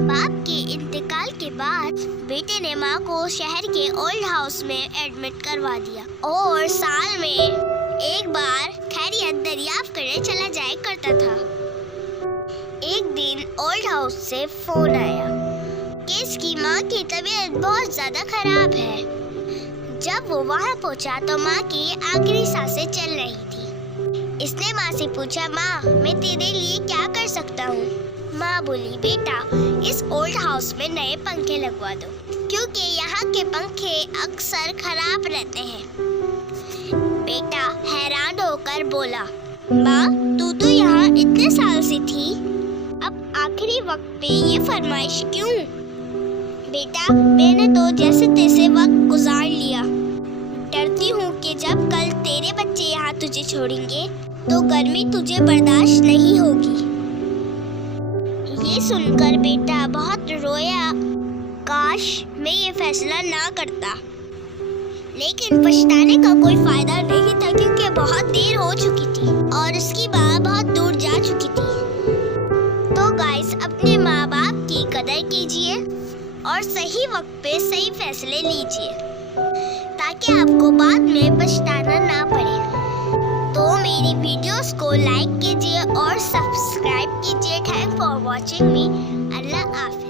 बाप के इंतकाल के बाद बेटे ने माँ को शहर के ओल्ड हाउस में एडमिट करवा दिया और साल में एक बार खैरियत दरियाफ्त करने चला जाया करता था। एक दिन ओल्ड हाउस से फोन आया कि इसकी माँ की तबीयत बहुत ज्यादा खराब है। जब वो वहाँ पहुँचा तो माँ की आखिरी सांसें चल रही थी। इसने माँ से पूछा, माँ मैं तेरे लिए क्या कर सकता हूँ? माँ बोली, बेटा इस ओल्ड हाउस में नए पंखे लगवा दो क्योंकि यहाँ के पंखे अक्सर खराब रहते हैं। बेटा हैरान होकर बोला, माँ तू तो यहाँ इतने साल से थी, अब आखिरी वक्त पे ये फरमाइश क्यों? बेटा मैंने तो जैसे तैसे वक्त गुजार लिया। डरती हूँ कि जब कल तेरे बच्चे यहाँ तुझे छोड़ेंगे तो गर्मी तुझे बर्दाश्त नहीं होगी। ये सुनकर बेटा बहुत रोया। काश मैं ये फैसला ना करता, लेकिन पछताने का कोई फायदा नहीं था क्योंकि बहुत देर हो चुकी थी और उसकी माँ बहुत दूर जा चुकी थी। तो गाइस अपने माँ बाप की कदर कीजिए और सही वक्त पे सही फैसले लीजिए ताकि आपको बाद में पछताना ना पड़े। तो मेरी वीडियोस को लाइक कीजिए और सब्सक्राइब कीजिए। Thank for watching me. अल्लाह हाफिज़।